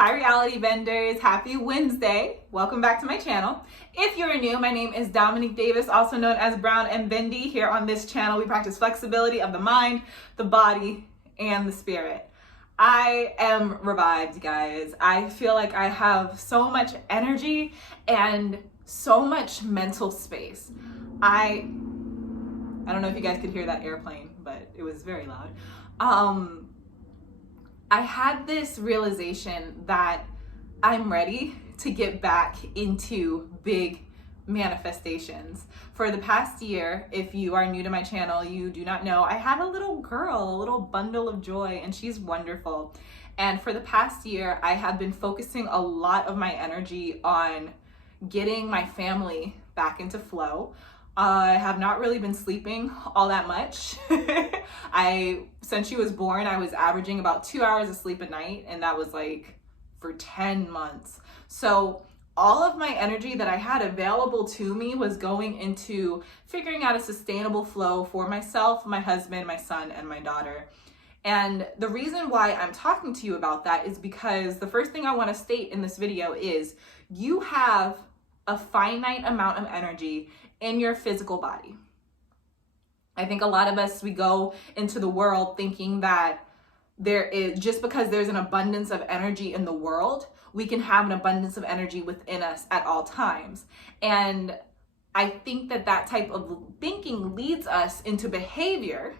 Hi reality benders, happy Wednesday. Welcome back to my channel. If you're new, my name is Dominique Davis, also known as Brown and Bendy. Here on this channel, we practice flexibility of the mind, the body, and the spirit. I am revived, guys. I feel like I have so much energy and so much mental space. I don't know if you guys could hear that airplane, but it was very loud. I had this realization that I'm ready to get back into big manifestations. For the past year, if you are new to my channel, you do not know, I have a little girl, a little bundle of joy, and she's wonderful. And for the past year, I have been focusing a lot of my energy on getting my family back into flow. I have not really been sleeping all that much. Since she was born, I was averaging about 2 hours of sleep a night, and that was like for 10 months. So all of my energy that I had available to me was going into figuring out a sustainable flow for myself, my husband, my son, and my daughter. And the reason why I'm talking to you about that is because the first thing I want to state in this video is you have a finite amount of energy in your physical body. I think a lot of us, we go into the world thinking that there is, just because there's an abundance of energy in the world, we can have an abundance of energy within us at all times. And I think that that type of thinking leads us into behavior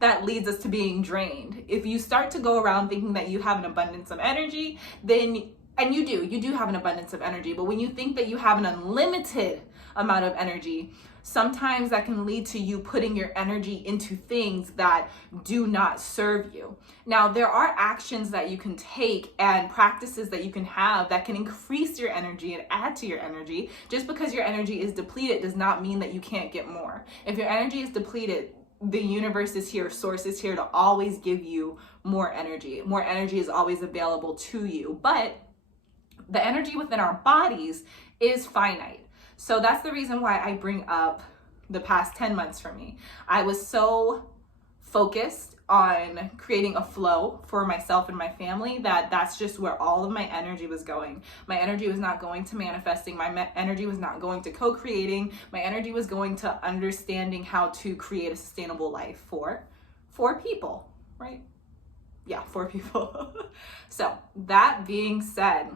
that leads us to being drained. If you start to go around thinking that you have an abundance of energy, then, and you do have an abundance of energy, but when you think that you have an unlimited amount of energy, sometimes that can lead to you putting your energy into things that do not serve you. Now, there are actions that you can take and practices that you can have that can increase your energy and add to your energy. Just because your energy is depleted does not mean that you can't get more. If your energy is depleted, the universe is here, source is here to always give you more energy. More energy is always available to you, but the energy within our bodies is finite. So that's the reason why I bring up the past 10 months for me. I was so focused on creating a flow for myself and my family that that's just where all of my energy was going. My energy was not going to manifesting. My energy was not going to co-creating. My energy was going to understanding how to create a sustainable life for people, right? Yeah, 4 people. So that being said,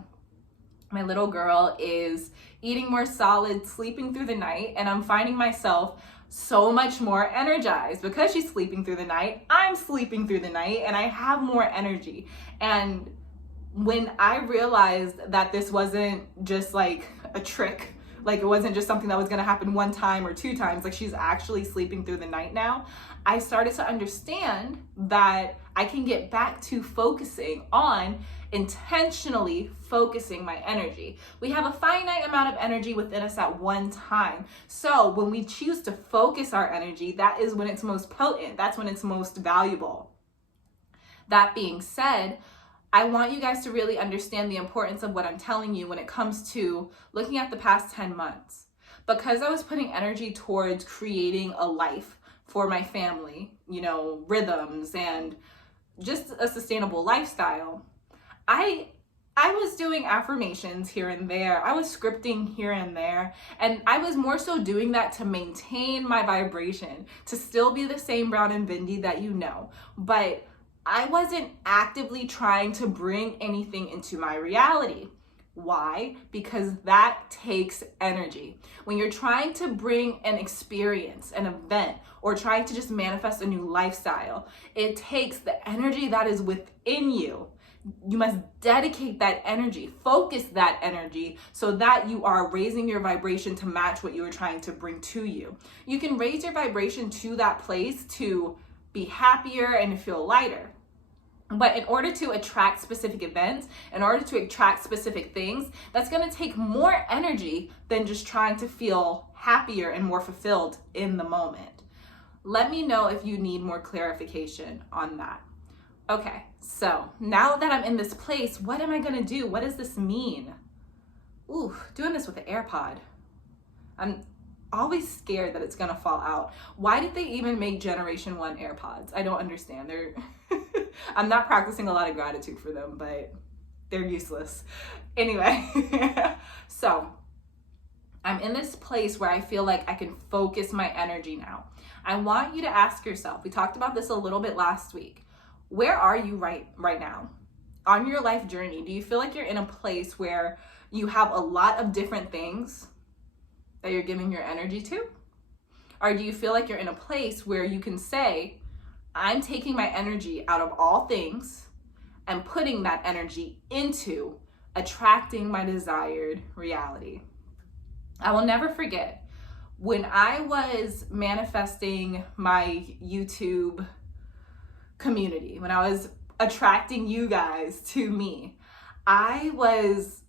my little girl is eating more solid, sleeping through the night, and I'm finding myself so much more energized because she's sleeping through the night. I'm sleeping through the night and I have more energy. And when I realized that this wasn't just like a trick, like it wasn't just something that was going to happen one time or 2 times, like she's actually sleeping through the night now, I started to understand that I can get back to focusing on intentionally focusing my energy. We have a finite amount of energy within us at one time. So when we choose to focus our energy, that is when it's most potent. That's when it's most valuable. That being said, I want you guys to really understand the importance of what I'm telling you when it comes to looking at the past 10 months. Because I was putting energy towards creating a life for my family, rhythms and just a sustainable lifestyle, I was doing affirmations here and there. I was scripting here and there. And I was more so doing that to maintain my vibration, to still be the same Brown and Bendy that you know. But I wasn't actively trying to bring anything into my reality. Why? Because that takes energy. When you're trying to bring an experience, an event, or trying to just manifest a new lifestyle, it takes the energy that is within you. You must dedicate that energy, focus that energy so that you are raising your vibration to match what you are trying to bring to you. You can raise your vibration to that place to be happier and feel lighter. But in order to attract specific events, in order to attract specific things, that's going to take more energy than just trying to feel happier and more fulfilled in the moment. Let me know if you need more clarification on that. Okay, so now that I'm in this place, what am I going to do? What does this mean? Ooh, doing this with the AirPod. I'm always scared that it's going to fall out. Why did they even make Generation 1 AirPods? I don't understand. I'm not practicing a lot of gratitude for them, but they're useless. Anyway, so I'm in this place where I feel like I can focus my energy now. I want you to ask yourself, we talked about this a little bit last week, where are you right now? On your life journey, do you feel like you're in a place where you have a lot of different things that you're giving your energy to? Or do you feel like you're in a place where you can say, I'm taking my energy out of all things and putting that energy into attracting my desired reality? I will never forget when I was manifesting my YouTube community, when I was attracting you guys to me, I was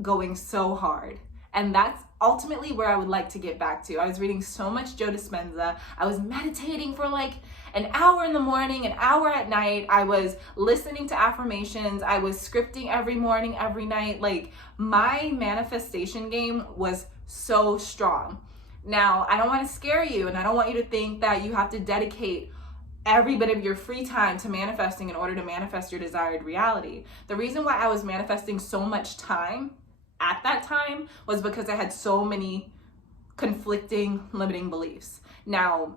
going so hard. And that's ultimately where I would like to get back to. I was reading so much Joe Dispenza. I was meditating for like an hour in the morning, an hour at night. I was listening to affirmations. I was scripting every morning, every night. Like, my manifestation game was so strong. Now, I don't want to scare you, and I don't want you to think that you have to dedicate every bit of your free time to manifesting in order to manifest your desired reality. The reason why I was manifesting so much time at that time was because I had so many conflicting limiting beliefs. Now,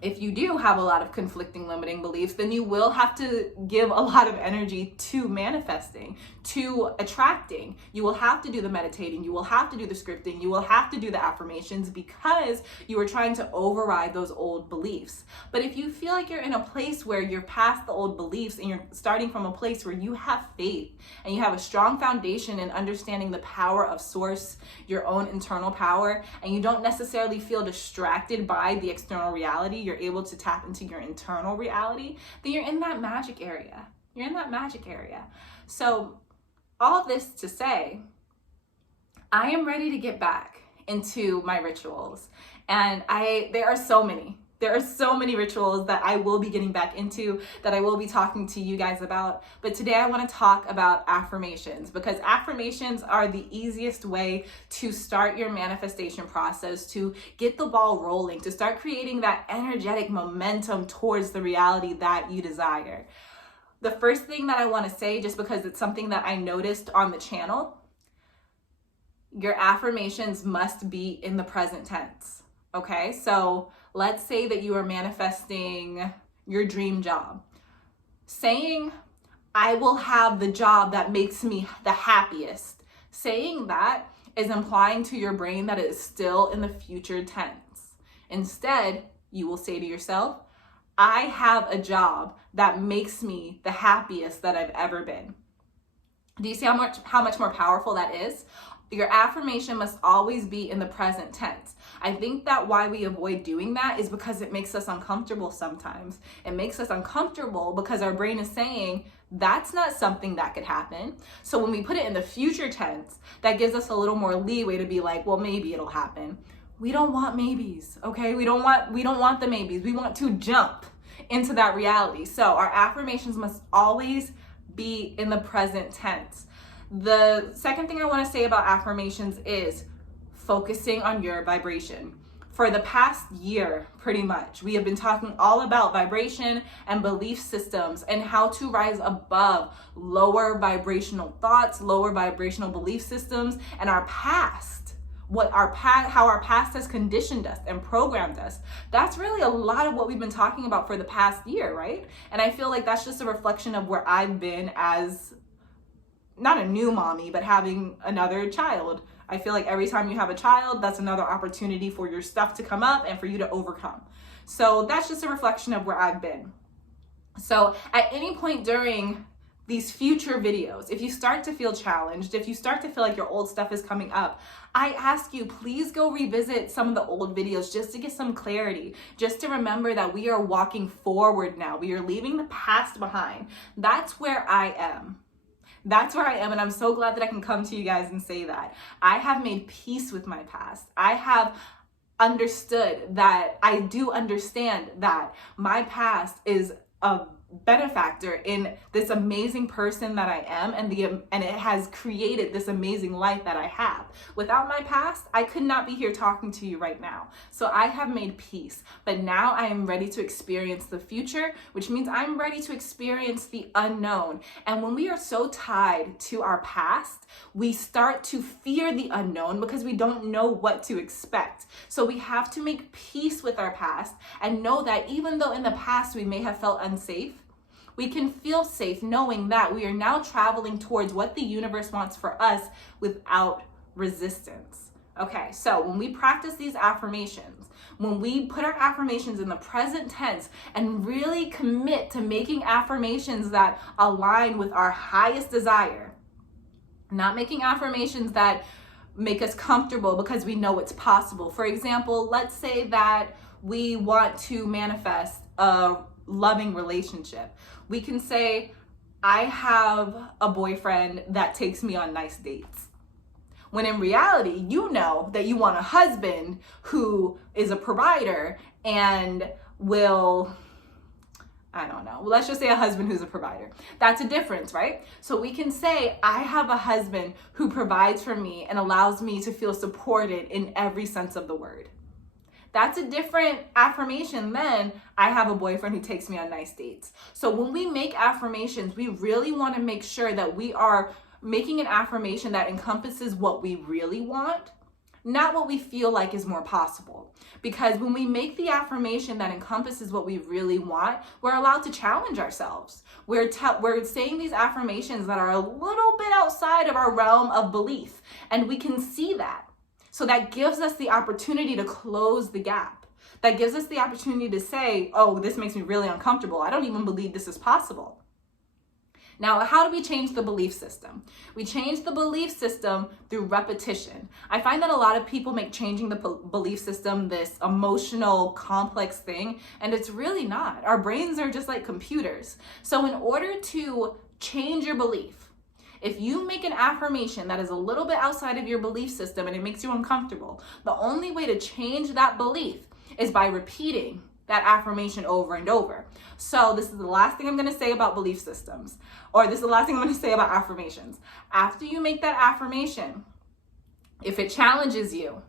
if you do have a lot of conflicting limiting beliefs, then you will have to give a lot of energy to manifesting, to attracting. You will have to do the meditating, you will have to do the scripting, you will have to do the affirmations, because you are trying to override those old beliefs. But if you feel like you're in a place where you're past the old beliefs and you're starting from a place where you have faith and you have a strong foundation in understanding the power of source, your own internal power, and you don't necessarily feel distracted by the external reality, you're able to tap into your internal reality, then you're in that magic area. You're in that magic area. So all of this to say, I am ready to get back into my rituals. And there are so many. There are so many rituals that I will be getting back into, that I will be talking to you guys about. But today I want to talk about affirmations, because affirmations are the easiest way to start your manifestation process, to get the ball rolling, to start creating that energetic momentum towards the reality that you desire. The first thing that I want to say, just because it's something that I noticed on the channel, your affirmations must be in the present tense. Okay, so let's say that you are manifesting your dream job. Saying, I will have the job that makes me the happiest. Saying that is implying to your brain that it is still in the future tense. Instead, you will say to yourself, I have a job that makes me the happiest that I've ever been. Do you see how much more powerful that is? Your affirmation must always be in the present tense. I think that why we avoid doing that is because it makes us uncomfortable sometimes. It makes us uncomfortable because our brain is saying, that's not something that could happen. So when we put it in the future tense, that gives us a little more leeway to be like, well, maybe it'll happen. We don't want maybes, okay? We don't want the maybes. We want to jump into that reality. So our affirmations must always be in the present tense. The second thing I want to say about affirmations is focusing on your vibration. For the past year, pretty much, we have been talking all about vibration and belief systems and how to rise above lower vibrational thoughts, lower vibrational belief systems, and our past. How our past has conditioned us and programmed us. That's really a lot of what we've been talking about for the past year, right? And I feel like that's just a reflection of where I've been as not a new mommy, but having another child. I feel like every time you have a child, that's another opportunity for your stuff to come up and for you to overcome. So that's just a reflection of where I've been. So at any point during these future videos, if you start to feel challenged, if you start to feel like your old stuff is coming up, I ask you, please go revisit some of the old videos just to get some clarity, just to remember that we are walking forward now. We are leaving the past behind. That's where I am. That's where I am, and I'm so glad that I can come to you guys and say that. I have made peace with my past. I have understood that I do understand that my past is a benefactor in this amazing person that I am, and it has created this amazing life that I have. Without my past, I could not be here talking to you right now. So I have made peace, but now I am ready to experience the future, which means I'm ready to experience the unknown. And when we are so tied to our past, we start to fear the unknown because we don't know what to expect. So we have to make peace with our past and know that even though in the past we may have felt unsafe, we can feel safe knowing that we are now traveling towards what the universe wants for us without resistance. Okay, so when we practice these affirmations, when we put our affirmations in the present tense and really commit to making affirmations that align with our highest desire, not making affirmations that make us comfortable because we know it's possible. For example, let's say that we want to manifest a loving relationship. We can say, I have a boyfriend that takes me on nice dates. When in reality, you know that you want a husband who is a provider and will, I don't know, let's just say a husband who's a provider. That's a difference, right? So we can say, I have a husband who provides for me and allows me to feel supported in every sense of the word. That's a different affirmation than I have a boyfriend who takes me on nice dates. So when we make affirmations, we really want to make sure that we are making an affirmation that encompasses what we really want, not what we feel like is more possible. Because when we make the affirmation that encompasses what we really want, we're allowed to challenge ourselves. We're saying these affirmations that are a little bit outside of our realm of belief, and we can see that. So that gives us the opportunity to close the gap. That gives us the opportunity to say, oh, this makes me really uncomfortable. I don't even believe this is possible. Now, how do we change the belief system? We change the belief system through repetition. I find that a lot of people make changing the belief system this emotional, complex thing, and it's really not. Our brains are just like computers. So in order to change your belief, if you make an affirmation that is a little bit outside of your belief system and it makes you uncomfortable, the only way to change that belief is by repeating that affirmation over and over. So this is the last thing I'm going to say about belief systems, or this is the last thing I'm going to say about affirmations. After you make that affirmation, if it challenges you,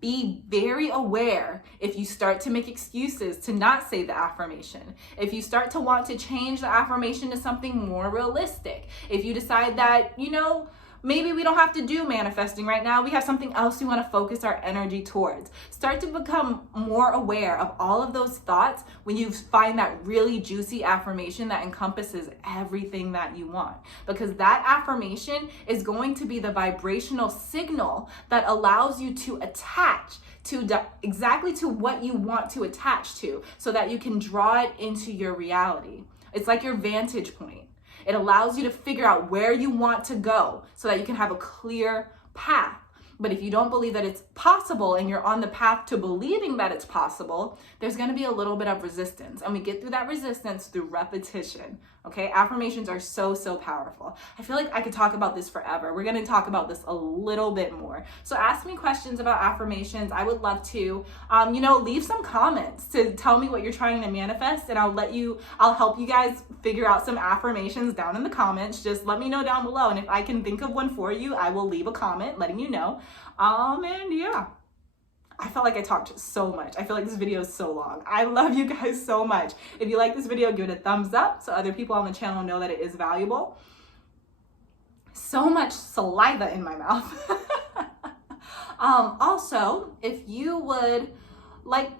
be very aware if you start to make excuses to not say the affirmation. If you start to want to change the affirmation to something more realistic. If you decide that, maybe we don't have to do manifesting right now. We have something else we want to focus our energy towards. Start to become more aware of all of those thoughts when you find that really juicy affirmation that encompasses everything that you want. Because that affirmation is going to be the vibrational signal that allows you to attach to exactly to what you want to attach to so that you can draw it into your reality. It's like your vantage point. It allows you to figure out where you want to go so that you can have a clear path. But if you don't believe that it's possible and you're on the path to believing that it's possible, there's going to be a little bit of resistance. And we get through that resistance through repetition. Okay? Affirmations are so, so powerful. I feel like I could talk about this forever. We're going to talk about this a little bit more. So ask me questions about affirmations. I would love to, leave some comments to tell me what you're trying to manifest, and I'll help you guys figure out some affirmations down in the comments. Just let me know down below. And if I can think of one for you, I will leave a comment letting you know. And yeah, I felt like I talked so much. I feel like this video is so long. I love you guys so much. If you like this video, give it a thumbs up so other people on the channel know that it is valuable. So much saliva in my mouth. Also, if you'd like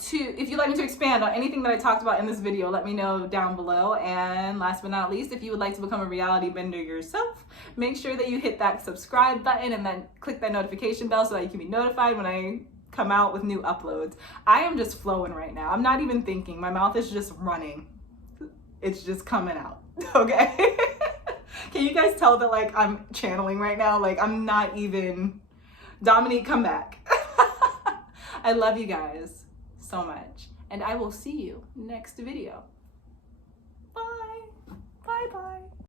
me to expand on anything that I talked about in this video, let me know down below. And last but not least, if you would like to become a reality bender yourself, make sure that you hit that subscribe button and then click that notification bell so that you can be notified when I come out with new uploads. I am just flowing right now. I'm not even thinking. My mouth is just running. It's just coming out. Okay? Can you guys tell that I'm channeling right now? I'm not even... Dominique, come back. I love you guys so much, and I will see you next video. Bye. Bye bye.